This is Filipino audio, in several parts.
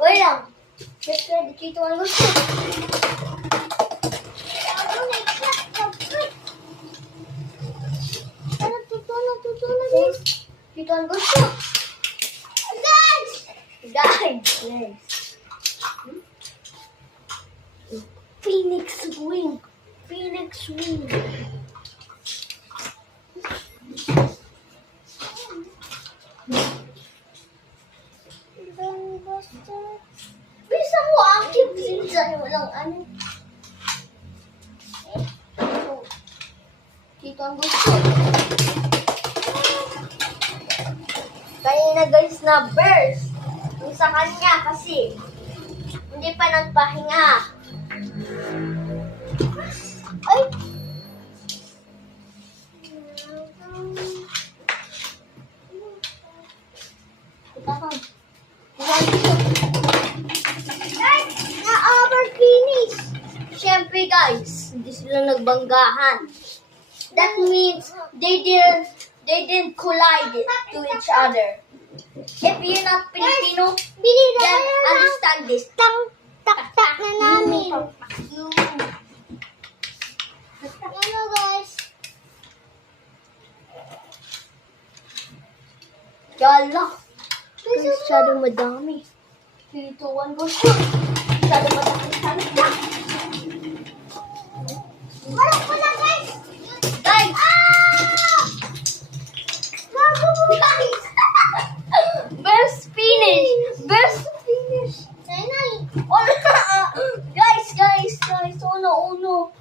Wait lang. Get ready. 3, 2, 1, go. Shoot. Tutulog. 3, 2, 1, go. Shoot. Guys. Yes. Phoenix wing. Phoenix wing. Bisa mo active din dyan. Walang ano. Dito ang gusto. Kaya na guys na burst. Yung sa kanya kasi hindi pa nagpahinga. Ay! Na-over-finish! Siyempre guys, hindi sila nagbanggahan. That means they didn't collide to each other. If you're not Filipino, then understand this. Tak-tak na namin. Ano guys? Yala. Kasi masyadong madami. 3, 2, 1, go shoot. Masyadong madami. Marap ko na guys! Guys! Guys! Best finish! Best finish! Nanay! Guys! Uno.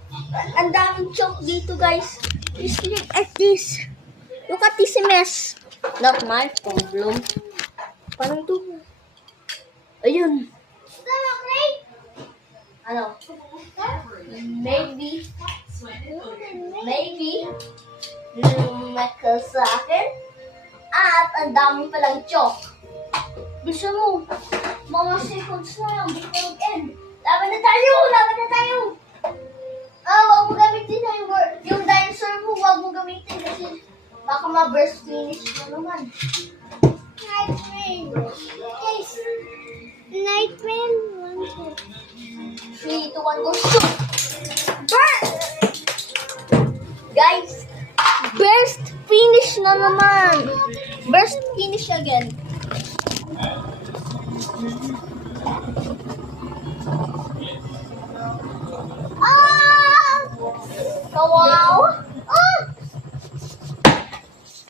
Ang daming choke dito, guys. Just look at this. Look at this mess. Not my problem. Parang to. Ayun. Ano? Maybe. Lumaka sa akin. At ang dami palang choke. Bisa mo. Mga seconds na lang. Before mag-end. Laban na tayo! Wag mo gamitin na yung dinosaur mo. Wag mo gamitin kasi baka ma-burst finish mo naman. Nightmare! Guys! Nightmare! 3, 2, 1, go shoot! Burn! Guys, burst finish na naman. Burst finish again. Kawawa.